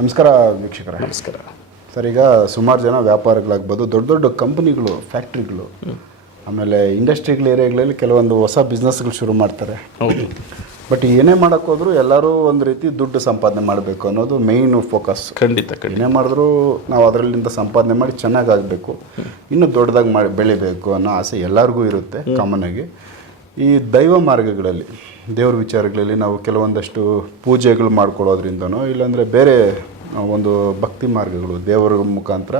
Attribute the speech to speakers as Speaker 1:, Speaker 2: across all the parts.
Speaker 1: ನಮಸ್ಕಾರ ವೀಕ್ಷಕರೇ.
Speaker 2: ನಮಸ್ಕಾರ.
Speaker 1: ಸರ್ ಈಗ ಸುಮಾರು ಜನ ವ್ಯಾಪಾರಗಳಾಗ್ಬೋದು ದೊಡ್ಡ ದೊಡ್ಡ ಕಂಪ್ನಿಗಳು ಫ್ಯಾಕ್ಟ್ರಿಗಳು ಆಮೇಲೆ ಇಂಡಸ್ಟ್ರಿಗಳ ಏರಿಯಾಗಳಲ್ಲಿ ಕೆಲವೊಂದು ಹೊಸ ಬಿಸ್ನೆಸ್ಗಳು ಶುರು ಮಾಡ್ತಾರೆ.
Speaker 2: ಹೌದು.
Speaker 1: ಬಟ್ ಏನೇ ಮಾಡೋಕ್ಕೆ ಹೋದ್ರು ಎಲ್ಲರೂ ಒಂದು ರೀತಿ ದುಡ್ಡು ಸಂಪಾದನೆ ಮಾಡಬೇಕು ಅನ್ನೋದು ಮೇಯ್ನ್ ಫೋಕಸ್
Speaker 2: ಖಂಡಿತ ಖಂಡಿತ.
Speaker 1: ಏನೇ ಮಾಡಿದ್ರು ನಾವು ಅದರಲ್ಲಿಂದ ಸಂಪಾದನೆ ಮಾಡಿ ಚೆನ್ನಾಗಾಗಬೇಕು ಇನ್ನೂ ದೊಡ್ಡದಾಗಿ ಮಾಡಿ ಬೆಳಿಬೇಕು ಅನ್ನೋ ಆಸೆ ಎಲ್ಲರಿಗೂ ಇರುತ್ತೆ ಕಾಮನ್ ಆಗಿ. ಈ ದೈವ ಮಾರ್ಗಗಳಲ್ಲಿ ದೇವ್ರ ವಿಚಾರಗಳಲ್ಲಿ ನಾವು ಕೆಲವೊಂದಷ್ಟು ಪೂಜೆಗಳು ಮಾಡ್ಕೊಳ್ಳೋದ್ರಿಂದನೋ ಇಲ್ಲಾಂದರೆ ಬೇರೆ ಒಂದು ಭಕ್ತಿ ಮಾರ್ಗಗಳು, ದೇವರ ಮುಖಾಂತರ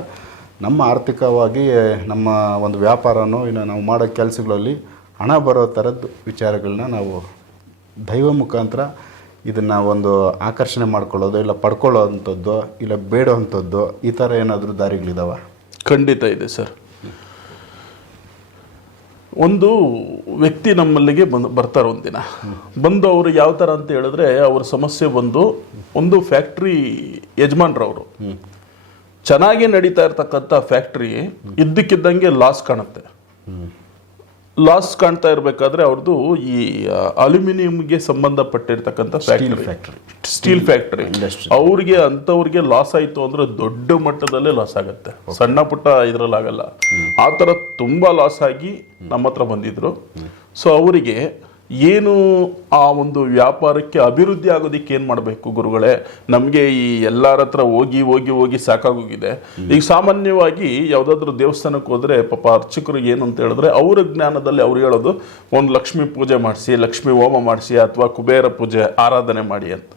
Speaker 1: ನಮ್ಮ ಆರ್ಥಿಕವಾಗಿ, ನಮ್ಮ ಒಂದು ವ್ಯಾಪಾರನೋ, ಇನ್ನು ನಾವು ಮಾಡೋ ಕೆಲಸಗಳಲ್ಲಿ ಹಣ ಬರೋ ಥರದ್ದು ವಿಚಾರಗಳನ್ನ ನಾವು ದೈವ ಮುಖಾಂತರ ಇದನ್ನು ಒಂದು ಆಕರ್ಷಣೆ ಮಾಡ್ಕೊಳ್ಳೋದು, ಇಲ್ಲ ಪಡ್ಕೊಳ್ಳೋ ಅಂಥದ್ದು ಇಲ್ಲ ಬೇಡೋ ಅಂಥದ್ದು ಈ ಥರ ಏನಾದರೂ ದಾರಿಗಳಿದ್ದಾವೆ
Speaker 2: ಖಂಡಿತ ಇದೆ ಸರ್. ಒಂದು ವ್ಯಕ್ತಿ ನಮ್ಮಲ್ಲಿಗೆ ಬಂದು ಬರ್ತಾರೆ ಒಂದಿನ. ಬಂದು ಅವರು ಯಾವ ಥರ ಅಂತ ಹೇಳಿದ್ರೆ ಅವ್ರ ಸಮಸ್ಯೆ ಬಂದು ಒಂದು ಫ್ಯಾಕ್ಟ್ರಿ ಯಜಮಾನ್ರವರು. ಚೆನ್ನಾಗಿ ನಡೀತಾ ಇರ್ತಕ್ಕಂಥ ಫ್ಯಾಕ್ಟ್ರಿ ಇದ್ದಕ್ಕಿದ್ದಂಗೆ ಲಾಸ್ ಕಾಣುತ್ತೆ. ಲಾಸ್ ಕಾಣ್ತಾ ಇರಬೇಕಾದ್ರೆ ಅವ್ರದ್ದು ಈ ಅಲ್ಯೂಮಿನಿಯಂಗೆ ಸಂಬಂಧಪಟ್ಟಿರ್ತಕ್ಕಂಥ ಫ್ಯಾಕ್ಟರಿ
Speaker 1: ಫ್ಯಾಕ್ಟರಿ
Speaker 2: ಸ್ಟೀಲ್ ಫ್ಯಾಕ್ಟರಿ. ಅವ್ರಿಗೆ ಅಂಥವ್ರಿಗೆ ಲಾಸ್ ಆಯಿತು ಅಂದ್ರೆ ದೊಡ್ಡ ಮಟ್ಟದಲ್ಲೇ ಲಾಸ್ ಆಗುತ್ತೆ. ಸಣ್ಣ ಪುಟ್ಟ ಇದರಲ್ಲಿ ಆಗಲ್ಲ ಆ ಥರ ತುಂಬ ಲಾಸ್ ಆಗಿ ನಮ್ಮ ಹತ್ರ ಬಂದಿದ್ರು. ಸೊ ಅವರಿಗೆ ಏನು ಆ ಒಂದು ವ್ಯಾಪಾರಕ್ಕೆ ಅಭಿವೃದ್ಧಿ ಆಗೋದಕ್ಕೆ ಏನು ಮಾಡಬೇಕು ಗುರುಗಳೇ? ನಮಗೆ ಈ ಎಲ್ಲರ ಹತ್ರ ಹೋಗಿ ಹೋಗಿ ಹೋಗಿ ಸಾಕಾಗೋಗಿದೆ. ಈಗ ಸಾಮಾನ್ಯವಾಗಿ ಯಾವುದಾದ್ರೂ ದೇವಸ್ಥಾನಕ್ಕೆ ಹೋದರೆ ಪಾಪ ಅರ್ಚಕರು ಏನು ಅಂತ ಹೇಳಿದ್ರೆ ಅವರ ಜ್ಞಾನದಲ್ಲಿ ಅವ್ರು ಹೇಳೋದು ಒಂದು ಲಕ್ಷ್ಮಿ ಪೂಜೆ ಮಾಡಿಸಿ ಲಕ್ಷ್ಮಿ ಹೋಮ ಮಾಡಿಸಿ ಅಥವಾ ಕುಬೇರ ಪೂಜೆ ಆರಾಧನೆ ಮಾಡಿ ಅಂತ.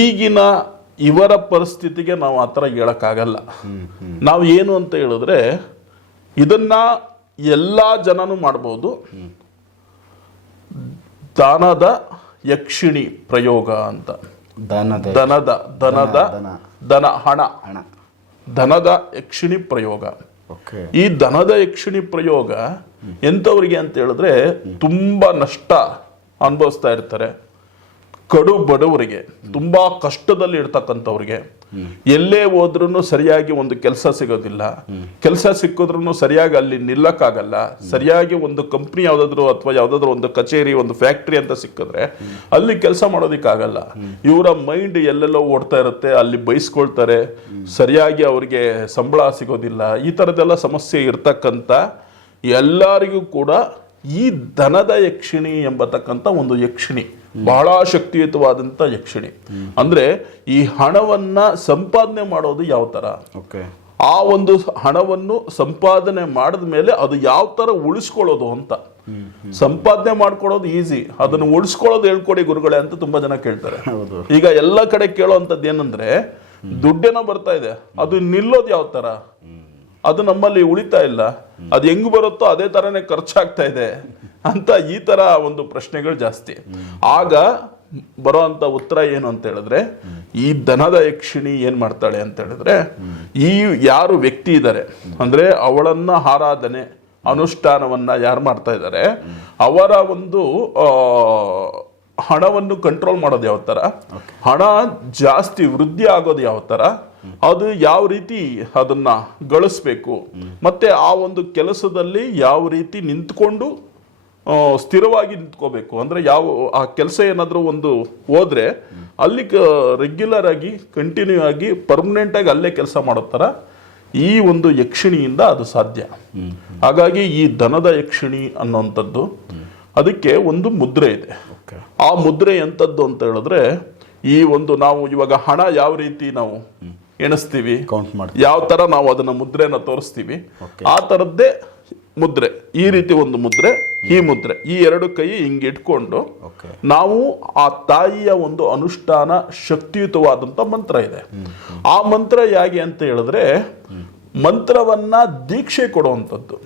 Speaker 2: ಈಗಿನ ಇವರ ಪರಿಸ್ಥಿತಿಗೆ ನಾವು ಆ ಥರ ಹೇಳೋಕ್ಕಾಗಲ್ಲ. ನಾವು ಏನು ಅಂತ ಹೇಳಿದ್ರೆ ಇದನ್ನು ಎಲ್ಲ ಜನನೂ ಮಾಡ್ಬೋದು. ದಾನದ ಯಕ್ಷಿಣಿ ಪ್ರಯೋಗ ಅಂತ.
Speaker 1: ದನದ
Speaker 2: ದನದ ದನದ
Speaker 1: ದನ.
Speaker 2: ಹಣ.
Speaker 1: ಹಣ.
Speaker 2: ದನದ ಯಕ್ಷಿಣಿ ಪ್ರಯೋಗ.
Speaker 1: ಓಕೆ.
Speaker 2: ಈ ದನದ ಯಕ್ಷಿಣಿ ಪ್ರಯೋಗ ಎಂಥವ್ರಿಗೆ ಅಂತ ಹೇಳಿದ್ರೆ ತುಂಬಾ ನಷ್ಟ ಅನುಭವಿಸ್ತಾ ಇರ್ತಾರೆ. ಕಡು ಬಡವರಿಗೆ ತುಂಬಾ ಕಷ್ಟದಲ್ಲಿ ಇರ್ತಕ್ಕಂಥವ್ರಿಗೆ. ಎಲ್ಲೇ ಹೋದ್ರೂ ಸರಿಯಾಗಿ ಒಂದು ಕೆಲಸ ಸಿಗೋದಿಲ್ಲ. ಕೆಲಸ ಸಿಕ್ಕಿದ್ರು ಸರಿಯಾಗಿ ಅಲ್ಲಿ ನಿಲ್ಲಕ್ಕಾಗಲ್ಲ. ಸರಿಯಾಗಿ ಒಂದು ಕಂಪ್ನಿ ಯಾವ್ದಾದ್ರು ಅಥವಾ ಯಾವ್ದಾದ್ರು ಒಂದು ಕಚೇರಿ, ಒಂದು ಫ್ಯಾಕ್ಟ್ರಿ ಅಂತ ಸಿಕ್ಕಿದ್ರೆ ಅಲ್ಲಿ ಕೆಲಸ ಮಾಡೋದಿಕ್ಕಾಗಲ್ಲ. ಇವರ ಮೈಂಡ್ ಎಲ್ಲೆಲ್ಲೋ ಓಡ್ತಾ ಇರುತ್ತೆ, ಅಲ್ಲಿ ಬೈಸ್ಕೊಳ್ತಾರೆ. ಸರಿಯಾಗಿ ಅವರಿಗೆ ಸಂಬಳ ಸಿಗೋದಿಲ್ಲ. ಈ ಥರದ್ದೆಲ್ಲ ಸಮಸ್ಯೆ ಇರ್ತಕ್ಕಂಥ ಎಲ್ಲರಿಗೂ ಕೂಡ ಈ ದನದ ಯಕ್ಷಿಣಿ ಎಂಬತಕ್ಕಂಥ ಒಂದು ಯಕ್ಷಿಣಿ. ಬಹಳ ಶಕ್ತಿಯುತವಾದಂಥ ಯಕ್ಷಿಣಿ. ಅಂದ್ರೆ ಈ ಹಣವನ್ನ ಸಂಪಾದನೆ ಮಾಡೋದು ಯಾವ ತರ? ಆ ಒಂದು ಹಣವನ್ನು ಸಂಪಾದನೆ ಮಾಡಿದ ಮೇಲೆ ಅದು ಯಾವ ತರ ಉಳಿಸ್ಕೊಳ್ಳೋದು ಅಂತ. ಸಂಪಾದನೆ ಮಾಡ್ಕೊಳ್ಳೋದು ಈಸಿ ಅದನ್ನು ಉಳಿಸ್ಕೊಳ್ಳೋದು ಹೇಳ್ಕೊಡಿ ಗುರುಗಳೇ ಅಂತ ತುಂಬಾ ಜನ ಕೇಳ್ತಾರೆ. ಈಗ ಎಲ್ಲ ಕಡೆ ಕೇಳೋವಂಥದ್ದು ಏನಂದ್ರೆ ದುಡ್ಡೇನೋ ಬರ್ತಾ ಇದೆ. ಅದು ನಿಲ್ಲೋದು ಯಾವ ತರ? ಅದು ನಮ್ಮಲ್ಲಿ ಉಳಿತಾ ಇಲ್ಲ. ಅದು ಹೆಂಗ್ ಬರುತ್ತೋ ಅದೇ ತರನೇ ಖರ್ಚಾಗ್ತಾ ಇದೆ ಅಂತ ಈ ತರ ಒಂದು ಪ್ರಶ್ನೆಗಳು ಜಾಸ್ತಿ. ಆಗ ಬರೋ ಅಂತ ಉತ್ತರ ಏನು ಅಂತ ಹೇಳಿದ್ರೆ ಈ ದನದ ಯಕ್ಷಿಣಿ ಏನ್ ಮಾಡ್ತಾಳೆ ಅಂತ ಹೇಳಿದ್ರೆ ಈ ಯಾರು ವ್ಯಕ್ತಿ ಇದ್ದಾರೆ ಅಂದ್ರೆ ಅವಳನ್ನ ಆರಾಧನೆ ಅನುಷ್ಠಾನವನ್ನ ಯಾರು ಮಾಡ್ತಾ ಇದ್ದಾರೆ ಅವರ ಒಂದು ಆ, ಹಣವನ್ನು ಕಂಟ್ರೋಲ್ ಮಾಡೋದು ಯಾವ ತರ ಹಣ ಜಾಸ್ತಿ ವೃದ್ಧಿ ಆಗೋದು ಯಾವ ತರ ಅದು ಯಾವ ರೀತಿ ಅದನ್ನ ಗಳಿಸ್ಬೇಕು? ಮತ್ತೆ ಆ ಒಂದು ಕೆಲಸದಲ್ಲಿ ಯಾವ ರೀತಿ ನಿಂತ್ಕೊಂಡು ಸ್ಥಿರವಾಗಿ ನಿಂತ್ಕೋಬೇಕು? ಅಂದ್ರೆ ಯಾವ ಆ ಕೆಲಸ ಏನಾದರೂ ಒಂದು ಹೋದ್ರೆ ಅಲ್ಲಿ ರೆಗ್ಯುಲರ್ ಆಗಿ ಕಂಟಿನ್ಯೂ ಆಗಿ ಪರ್ಮನೆಂಟ್ ಆಗಿ ಅಲ್ಲೇ ಕೆಲಸ ಮಾಡೋ ಥರ ಈ ಒಂದು ಯಕ್ಷಿಣಿಯಿಂದ ಅದು ಸಾಧ್ಯ. ಹಾಗಾಗಿ ಈ ದನದ ಯಕ್ಷಿಣಿ ಅನ್ನೋಂಥದ್ದು ಅದಕ್ಕೆ ಒಂದು ಮುದ್ರೆ ಇದೆ. ಆ ಮುದ್ರೆ ಎಂಥದ್ದು ಅಂತ ಹೇಳಿದ್ರೆ ಈ ಒಂದು ನಾವು ಇವಾಗ ಹಣ ಯಾವ ರೀತಿ ನಾವು ಎಣಿಸ್ತೀವಿ.
Speaker 1: ಕೌಂಟ್ ಮಾಡಿ
Speaker 2: ಯಾವ ತರ ನಾವು ಅದನ್ನ ಮುದ್ರೆನ ತೋರಿಸ್ತೀವಿ. ಆ ಥರದ್ದೇ ಮುದ್ರೆ. ಈ ರೀತಿ ಒಂದು ಮುದ್ರೆ ಈ ಮುದ್ರೆ. ಈ ಎರಡು ಕೈ ಹಿಂಗೆ ಇಟ್ಕೊಂಡು ನಾವು ಆ ತಾಯಿಯ ಒಂದು ಅನುಷ್ಠಾನ ಶಕ್ತಿಯುತವಾದಂಥ ಮಂತ್ರ ಇದೆ. ಆ ಮಂತ್ರ ಹೇಗೆ ಅಂತ ಹೇಳಿದ್ರೆ ಮಂತ್ರವನ್ನ ದೀಕ್ಷೆ ಕೊಡುವಂಥದ್ದು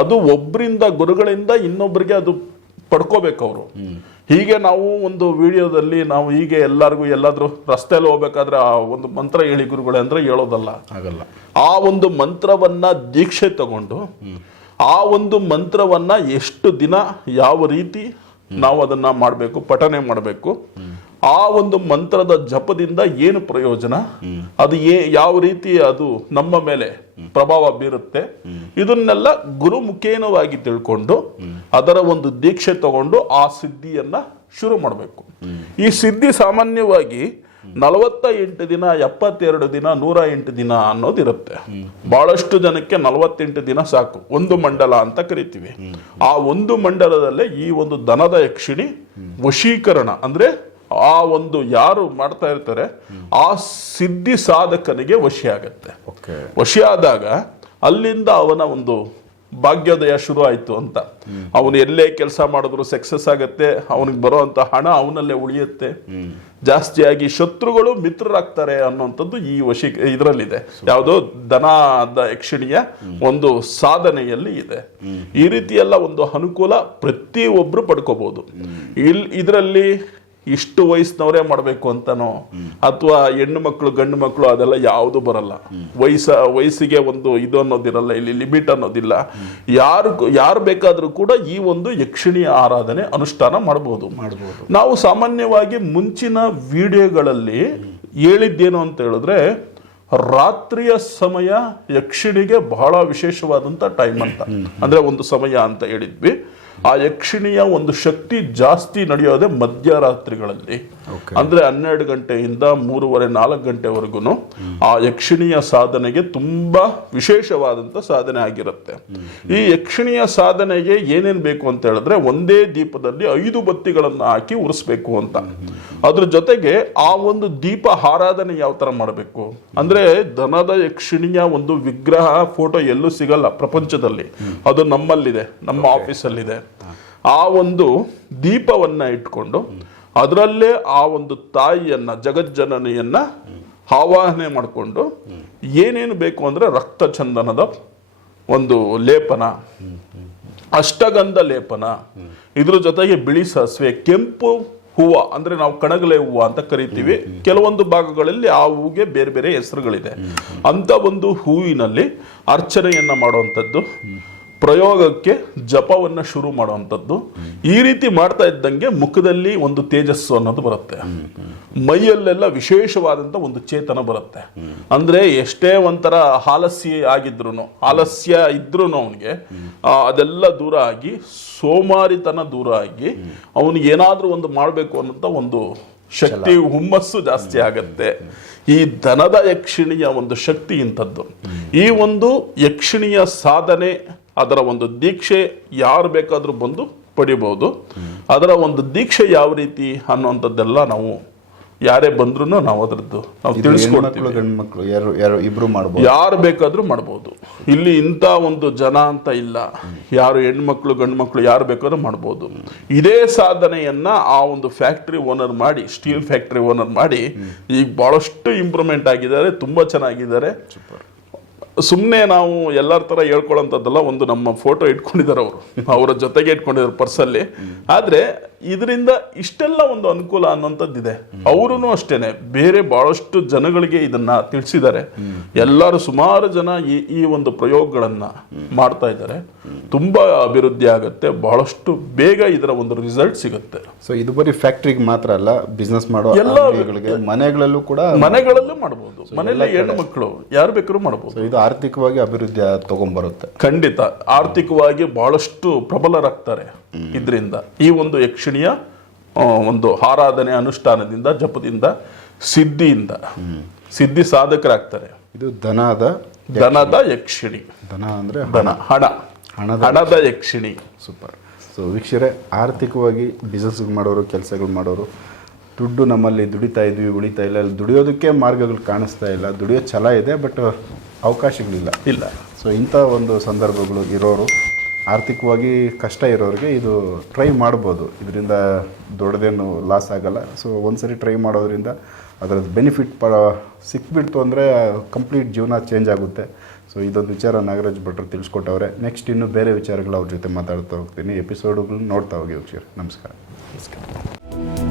Speaker 2: ಅದು ಒಬ್ಬರಿಂದ ಗುರುಗಳಿಂದ ಇನ್ನೊಬ್ಬರಿಗೆ ಅದು ಪಡ್ಕೋಬೇಕು ಅವರು. ಹೀಗೆ ನಾವು ಒಂದು ವಿಡಿಯೋದಲ್ಲಿ ನಾವು ಹೀಗೆ ಎಲ್ಲರಿಗೂ ಎಲ್ಲಾದರೂ ರಸ್ತೆಯಲ್ಲಿ ಹೋಗ್ಬೇಕಾದ್ರೆ ಆ ಒಂದು ಮಂತ್ರ ಹೇಳಿ ಗುರುಗಳೇ ಅಂದರೆ ಹೇಳೋದಲ್ಲ.
Speaker 1: ಆಗಲ್ಲ
Speaker 2: ಆ ಒಂದು ಮಂತ್ರವನ್ನು ದೀಕ್ಷೆ ತಗೊಂಡು ಆ ಒಂದು ಮಂತ್ರವನ್ನು ಎಷ್ಟು ದಿನ ಯಾವ ರೀತಿ ನಾವು ಅದನ್ನು ಮಾಡಬೇಕು ಪಠನೆ ಮಾಡಬೇಕು ಆ ಒಂದು ಮಂತ್ರದ ಜಪದಿಂದ ಏನು ಪ್ರಯೋಜನ? ಅದು ಏ ಯಾವ ರೀತಿ ಅದು ನಮ್ಮ ಮೇಲೆ ಪ್ರಭಾವ ಬೀರುತ್ತೆ? ಇದನ್ನೆಲ್ಲ ಗುರುಮುಖೇನವಾಗಿ ತಿಳ್ಕೊಂಡು ಅದರ ಒಂದು ದೀಕ್ಷೆ ತಗೊಂಡು ಆ ಸಿದ್ಧಿಯನ್ನ ಶುರು ಮಾಡಬೇಕು. ಈ ಸಿದ್ಧಿ ಸಾಮಾನ್ಯವಾಗಿ ನಲವತ್ತ ಎಂಟು ದಿನ ಎಪ್ಪತ್ತೆರಡು ದಿನ ನೂರ ಎಂಟು ದಿನ ಅನ್ನೋದಿರುತ್ತೆ. ಬಹಳಷ್ಟು ಜನಕ್ಕೆ ನಲವತ್ತೆಂಟು ದಿನ ಸಾಕು. ಒಂದು ಮಂಡಲ ಅಂತ ಕರಿತೀವಿ. ಆ ಒಂದು ಮಂಡಲದಲ್ಲೇ ಈ ಒಂದು ದನದ ಯಕ್ಷಿಣಿ ವಶೀಕರಣ ಅಂದ್ರೆ ಆ ಒಂದು ಯಾರು ಮಾಡ್ತಾ ಇರ್ತಾರೆ ಆ ಸಿದ್ಧಿ ಸಾಧಕನಿಗೆ ವಶಿ ಆಗತ್ತೆ. ವಶಿ ಆದಾಗ ಅಲ್ಲಿಂದ ಅವನ ಒಂದು ಭಾಗ್ಯೋದಯ ಶುರು ಆಯ್ತು ಅಂತ. ಅವನು ಎಲ್ಲೇ ಕೆಲಸ ಮಾಡಿದ್ರು ಸಕ್ಸಸ್ ಆಗತ್ತೆ ಅವನಿಗೆ ಬರುವಂತ ಹಣ ಅವನಲ್ಲೇ ಉಳಿಯುತ್ತೆ. ಜಾಸ್ತಿಯಾಗಿ ಶತ್ರುಗಳು ಮಿತ್ರರಾಗ್ತಾರೆ ಅನ್ನುವಂಥದ್ದು ಈ ವಶಿ ಇದರಲ್ಲಿದೆ. ಯಾವುದೋ ದನದ ಯಕ್ಷಿಣಿಯ ಒಂದು ಸಾಧನೆಯಲ್ಲಿ ಇದೆ. ಈ ರೀತಿ ಎಲ್ಲ ಒಂದು ಅನುಕೂಲ ಪ್ರತಿಯೊಬ್ಬರು ಪಡ್ಕೋಬಹುದು ಇಲ್ ಇದರಲ್ಲಿ ಇಷ್ಟು ವಯಸ್ಸಿನವರೇ ಮಾಡಬೇಕು ಅಂತನೋ? ಅಥವಾ ಹೆಣ್ಣು ಮಕ್ಕಳು ಗಂಡು ಮಕ್ಕಳು ಅದೆಲ್ಲ ಯಾವುದು ಬರಲ್ಲ. ವಯಸ್ಸ ವಯಸ್ಸಿಗೆ ಒಂದು ಇದು ಅನ್ನೋದಿರಲ್ಲ ಇಲ್ಲಿ ಲಿಮಿಟ್ ಅನ್ನೋದಿಲ್ಲ. ಯಾರು ಯಾರು ಬೇಕಾದರೂ ಕೂಡ ಈ ಒಂದು ಯಕ್ಷಿಣಿಯ ಆರಾಧನೆ ಅನುಷ್ಠಾನ ಮಾಡಬಹುದು
Speaker 1: ಮಾಡಬಹುದು
Speaker 2: ನಾವು ಸಾಮಾನ್ಯವಾಗಿ ಮುಂಚಿನ ವಿಡಿಯೋಗಳಲ್ಲಿ ಹೇಳಿದ್ದೇನು ಅಂತ ಹೇಳಿದ್ರೆ ರಾತ್ರಿಯ ಸಮಯ ಯಕ್ಷಿಣಿಗೆ ಬಹಳ ವಿಶೇಷವಾದಂತ ಟೈಮ್ ಅಂತ. ಅಂದ್ರೆ ಒಂದು ಸಮಯ ಅಂತ ಹೇಳಿದ್ವಿ. ಆ ಯಕ್ಷಿಣಿಯ ಒಂದು ಶಕ್ತಿ ಜಾಸ್ತಿ ನಡೆಯೋದೆ ಮಧ್ಯರಾತ್ರಿಗಳಲ್ಲಿ. ಅಂದ್ರೆ ಹನ್ನೆರಡು ಗಂಟೆಯಿಂದ ಮೂರುವರೆ ನಾಲ್ಕು ಗಂಟೆವರೆಗೂ ಆ ಯಕ್ಷಿಣಿಯ ಸಾಧನೆಗೆ ತುಂಬಾ ವಿಶೇಷವಾದಂತ ಸಾಧನೆ ಆಗಿರುತ್ತೆ. ಈ ಯಕ್ಷಿಣಿಯ ಸಾಧನೆಗೆ ಏನೇನ್ ಬೇಕು ಅಂತ ಹೇಳಿದ್ರೆ ಒಂದೇ ದೀಪದಲ್ಲಿ ಐದು ಬತ್ತಿಗಳನ್ನು ಹಾಕಿ ಉರಿಸ್ಬೇಕು ಅಂತ. ಅದ್ರ ಜೊತೆಗೆ ಆ ಒಂದು ದೀಪ ಆರಾಧನೆ ಯಾವ ತರ ಮಾಡಬೇಕು? ಅಂದ್ರೆ ದನದ ಯಕ್ಷಿಣಿಯ ಒಂದು ವಿಗ್ರಹ ಫೋಟೋ ಎಲ್ಲೂ ಸಿಗಲ್ಲ ಪ್ರಪಂಚದಲ್ಲಿ. ಅದು ನಮ್ಮಲ್ಲಿದೆ ನಮ್ಮ ಆಫೀಸಲ್ಲಿದೆ ಆ ಒಂದು ದೀಪವನ್ನ ಇಟ್ಕೊಂಡು ಅದರಲ್ಲೇ ಆ ಒಂದು ತಾಯಿಯನ್ನ ಜಗಜ್ಜನನಿಯನ್ನ ಆವಾಹನೆ ಮಾಡಿಕೊಂಡು ಏನೇನು ಬೇಕು ಅಂದ್ರೆ ರಕ್ತ ಚಂದನದ ಒಂದು ಲೇಪನ ಅಷ್ಟಗಂಧ ಲೇಪನ ಇದ್ರ ಜೊತೆಗೆ ಬಿಳಿ ಸಾಸಿವೆ ಕೆಂಪು ಹೂವ ಅಂದ್ರೆ ನಾವು ಕಣಗಲೆ ಹೂವು ಅಂತ ಕರಿತೀವಿ. ಕೆಲವೊಂದು ಭಾಗಗಳಲ್ಲಿ ಆ ಹೂಗೆ ಬೇರೆ ಬೇರೆ ಹೆಸರುಗಳಿದೆ. ಅಂತ ಒಂದು ಹೂವಿನಲ್ಲಿ ಅರ್ಚನೆಯನ್ನ ಮಾಡುವಂಥದ್ದು. ಪ್ರಯೋಗಕ್ಕೆ ಜಪವನ್ನು ಶುರು ಮಾಡುವಂಥದ್ದು. ಈ ರೀತಿ ಮಾಡ್ತಾ ಇದ್ದಂಗೆ ಮುಖದಲ್ಲಿ ಒಂದು ತೇಜಸ್ಸು ಅನ್ನೋದು ಬರುತ್ತೆ. ಮೈಯಲ್ಲೆಲ್ಲ ವಿಶೇಷವಾದಂಥ ಒಂದು ಚೇತನ ಬರುತ್ತೆ. ಅಂದರೆ ಎಷ್ಟೇ ಒಂಥರ ಆಲಸ್ಯ ಆಗಿದ್ರು ಆಲಸ್ಯ ಇದ್ರೂ ಅವನಿಗೆ ಅದೆಲ್ಲ ದೂರ ಆಗಿ ಸೋಮಾರಿತನ ದೂರ ಆಗಿ ಅವನಿಗೆ ಏನಾದರೂ ಒಂದು ಮಾಡಬೇಕು ಅನ್ನೋಂಥ ಒಂದು ಶಕ್ತಿ ಹುಮ್ಮಸ್ಸು ಜಾಸ್ತಿ ಆಗತ್ತೆ. ಈ ದನದ ಯಕ್ಷಿಣಿಯ ಒಂದು ಶಕ್ತಿ ಇಂಥದ್ದು. ಈ ಒಂದು ಯಕ್ಷಿಣಿಯ ಸಾಧನೆ ಅದರ ಒಂದು ದೀಕ್ಷೆ ಯಾರು ಬೇಕಾದರೂ ಬಂದು ಪಡಿಬೋದು. ಅದರ ಒಂದು ದೀಕ್ಷೆ ಯಾವ ರೀತಿ ಅನ್ನುವಂಥದ್ದೆಲ್ಲ ನಾವು ಯಾರೇ ಬಂದ್ರೂ ನಾವು ಅದರದ್ದು ನಾವು ತಿಳಿಸ್ಕೊಡ್ತೀವಿ.
Speaker 1: ಹೆಣ್ಮಕ್ಳು ಗಂಡು ಮಕ್ಕಳು ಯಾರು ಯಾರು ಇಬ್ರು ಮಾಡ್ಬೋದು.
Speaker 2: ಯಾರು ಬೇಕಾದರೂ ಮಾಡ್ಬೋದು. ಇಲ್ಲಿ ಇಂಥ ಒಂದು ಜನ ಅಂತ ಇಲ್ಲ. ಯಾರು ಹೆಣ್ಮಕ್ಳು ಗಂಡ್ಮಕ್ಳು ಯಾರು ಬೇಕಾದ್ರೂ ಮಾಡ್ಬೋದು. ಇದೇ ಸಾಧನೆಯನ್ನ ಆ ಒಂದು ಫ್ಯಾಕ್ಟ್ರಿ ಓನರ್ ಮಾಡಿ ಸ್ಟೀಲ್ ಫ್ಯಾಕ್ಟ್ರಿ ಓನರ್ ಮಾಡಿ ಈಗ ಬಹಳಷ್ಟು ಇಂಪ್ರೂವ್ಮೆಂಟ್ ಆಗಿದ್ದಾರೆ ತುಂಬಾ ಚೆನ್ನಾಗಿದ್ದಾರೆ. ಸುಮ್ಮನೆ ನಾವು ಎಲ್ಲರ ತರ ಹೇಳ್ಕೊಳ್ಳೋಂಥದ್ದಲ್ಲ ಒಂದು ನಮ್ಮ ಫೋಟೋ ಇಟ್ಕೊಂಡಿದ್ದಾರೆ ಅವರು. ಅವರ ಜೊತೆಗೆ ಇಟ್ಕೊಂಡಿದ್ದಾರೆ ಪರ್ಸಲ್ಲಿ. ಆದರೆ ಇದರಿಂದ ಇಷ್ಟೆಲ್ಲ ಒಂದು ಅನುಕೂಲ ಅನ್ನೋಂಥದ್ದಿದೆ. ಅವರು ಅಷ್ಟೇನೆ. ಬೇರೆ ಬಹಳಷ್ಟು ಜನಗಳಿಗೆ ಇದನ್ನ ತಿಳಿಸಿದ್ದಾರೆ. ಎಲ್ಲರೂ ಸುಮಾರು ಜನ ಈ ಈ ಒಂದು ಪ್ರಯೋಗಗಳನ್ನು ಮಾಡ್ತಾ ಇದ್ದಾರೆ. ತುಂಬಾ ಅಭಿವೃದ್ಧಿ ಆಗುತ್ತೆ. ಬಹಳಷ್ಟು ಬೇಗ ಇದರ ಒಂದು ರಿಸಲ್ಟ್ ಸಿಗುತ್ತೆ.
Speaker 1: ಸೊ ಇದು ಬರೀ ಫ್ಯಾಕ್ಟ್ರಿಗೆ ಮಾತ್ರ ಅಲ್ಲ ಬಿಸ್ನೆಸ್ ಮಾಡೋ
Speaker 2: ಎಲ್ಲ-
Speaker 1: ಮನೆಗಳಲ್ಲೂ ಕೂಡ
Speaker 2: ಮನೆಗಳಲ್ಲೂ ಮಾಡಬಹುದು ಮನೆಯಲ್ಲಿ ಹೆಣ್ಣು ಮಕ್ಕಳು ಯಾರು ಬೇಕಾದ್ರೂ ಮಾಡಬಹುದು
Speaker 1: ಇದು ಆರ್ಥಿಕವಾಗಿ ಅಭಿವೃದ್ಧಿ ತಗೊಂಡ್ಬರುತ್ತೆ
Speaker 2: ಖಂಡಿತ. ಆರ್ಥಿಕವಾಗಿ ಬಹಳಷ್ಟು ಪ್ರಬಲರಾಗ್ತಾರೆ ಇದರಿಂದ. ಈ ಒಂದು ಯಕ್ಷಿಣಿಯ ಒಂದು ಆರಾಧನೆ ಅನುಷ್ಠಾನದಿಂದ ಜಪದಿಂದ ಸಿದ್ಧಿಯಿಂದ. ಸಿದ್ಧಿ ಸಾಧಕರಾಗ್ತಾರೆ.
Speaker 1: ಇದು ದನದ
Speaker 2: ದನದ ಯಕ್ಷಿಣಿ.
Speaker 1: ದನ ಅಂದ್ರೆ
Speaker 2: ದನ ಹಣ.
Speaker 1: ಹಣದ
Speaker 2: ಹಣದ ಯಕ್ಷಿಣಿ.
Speaker 1: ಸೂಪರ್. ಸೊ ವೀಕ್ಷರೇ ಆರ್ಥಿಕವಾಗಿ ಬಿಸ್ನೆಸ್ ಮಾಡೋರು ಕೆಲಸಗಳು ಮಾಡೋರು ದುಡ್ಡು ನಮ್ಮಲ್ಲಿ ದುಡಿತಾ ಇದ್ವಿ ಉಳಿತಾ ಇಲ್ಲ ಅಲ್ಲಿ ದುಡಿಯೋದಕ್ಕೆ ಮಾರ್ಗಗಳು ಕಾಣಿಸ್ತಾ ಇಲ್ಲ ದುಡಿಯೋ ಛಲ ಇದೆ ಬಟ್ ಅವಕಾಶಗಳಿಲ್ಲ.
Speaker 2: ಇಲ್ಲ.
Speaker 1: ಸೊ ಇಂಥ ಒಂದು ಸಂದರ್ಭಗಳು ಇರೋರು ಆರ್ಥಿಕವಾಗಿ ಕಷ್ಟ ಇರೋರಿಗೆ ಇದು ಟ್ರೈ ಮಾಡ್ಬೋದು. ಇದರಿಂದ ದೊಡ್ಡದೇನು ಲಾಸ್ ಆಗಲ್ಲ. ಸೊ ಒಂದ್ಸರಿ ಟ್ರೈ ಮಾಡೋದ್ರಿಂದ ಅದರದ್ದು ಬೆನಿಫಿಟ್ ಪ ಸಿಕ್ಬಿಡ್ತು ಅಂದರೆ ಕಂಪ್ಲೀಟ್ ಜೀವನ ಚೇಂಜ್ ಆಗುತ್ತೆ. ಸೊ ಇದೊಂದು ವಿಚಾರ ನಾಗರಾಜ್ ಭಟ್ರು ತಿಳಿಸ್ಕೊಟ್ಟವ್ರೆ. ನೆಕ್ಸ್ಟ್ ಇನ್ನು ಬೇರೆ ವಿಚಾರಗಳು ಅವ್ರ ಜೊತೆ ಮಾತಾಡ್ತಾ ಹೋಗ್ತೀನಿ. ಎಪಿಸೋಡ್ಗಳು ನೋಡ್ತಾ ಹೋಗಿ ವೀಕ್ಷಕರೇ. ನಮಸ್ಕಾರ.
Speaker 2: ನಮಸ್ಕಾರ.